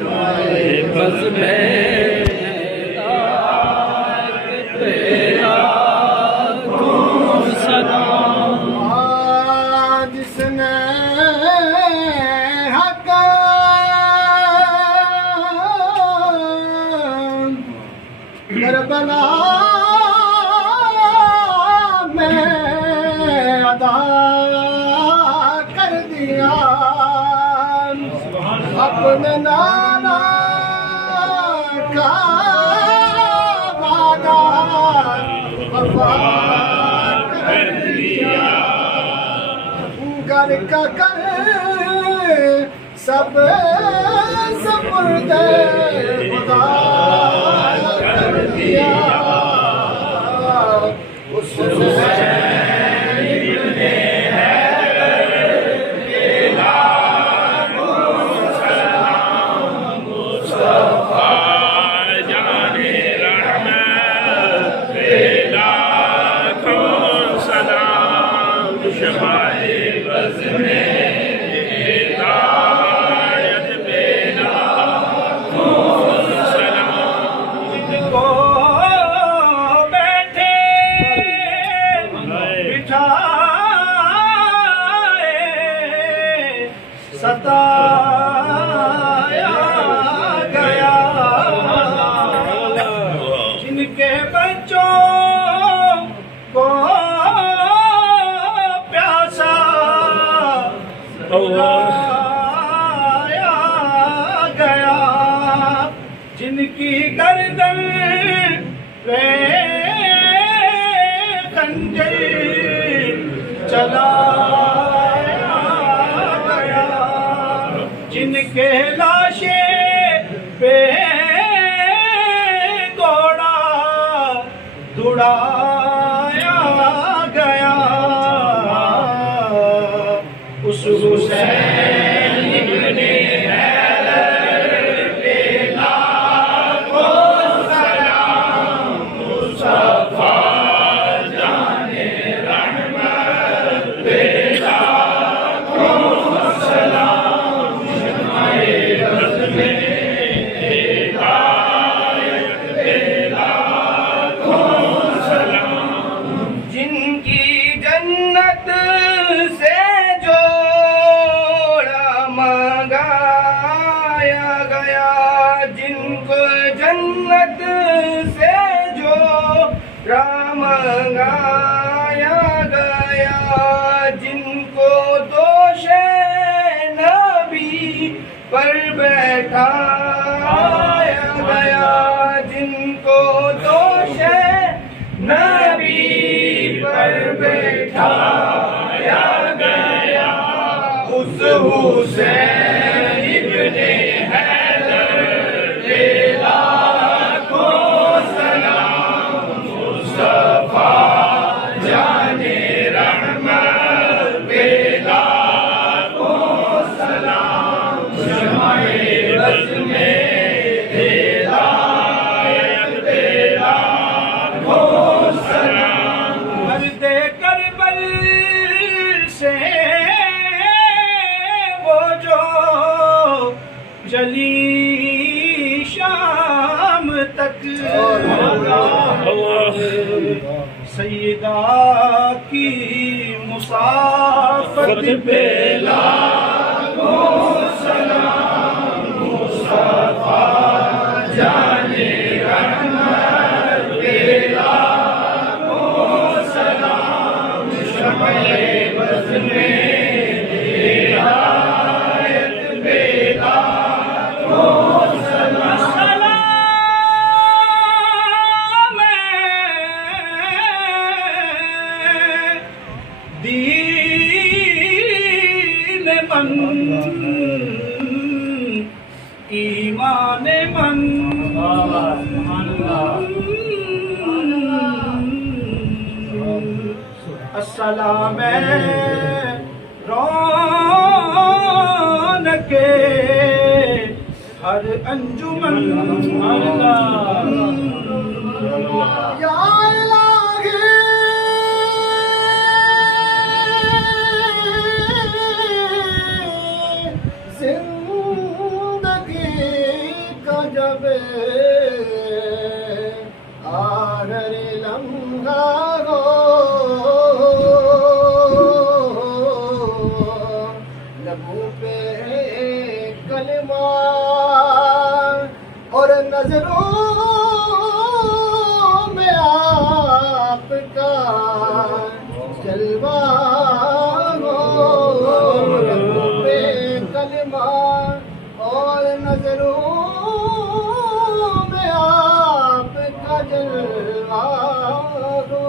बस में जिसने हक करबला में अदा कर दिया अपने नाना का वादा वफा कर दिया घर का कर सब सपुर्द खुदा कर दिया उस सताया गया जिनके बच्चों को प्यासा लाया गया जिनकी गर्दन पे खंजर चला जिनके लाशे पे घोड़ा दुड़ाया गया उस हुसैन इब्ने हैदर पे लाखों सलाम मुस्तफा जाने रहमत पे लाखों सलाम जिनकी जन्नत से जोड़ा मंगाया गया जिनको जन्नत से जोड़ा मंगाया गया जिनको दोषे नबी पर बैठाया गया जिनको दोषे नबी पर बैठाया गया उस हुसैन इब्ने हैदर पे लाखों सलाम मुस्तफा जाने रहमत पे लाखों सलाम बस में हिदायत पे लाखों सलाम मर्दे करबल से वो जो जली शाम तक सैयदा की मुसाफत पे लाखों सलाम मुस्तफा जाने रहमत पे लाखों सलाम शम्ए बज़ में हिदायत पे लाखों सलाम सलाम दीन मन ईमान मन अस्सलाम रौनक हर अंजुमन या इलाही जिंदगी शबे आखिरी लम्हा हो, लबों पे कलमा और नजरों में आपका जलवा हो, लबों पे कलमा और नजरों में आपका जलवा हो।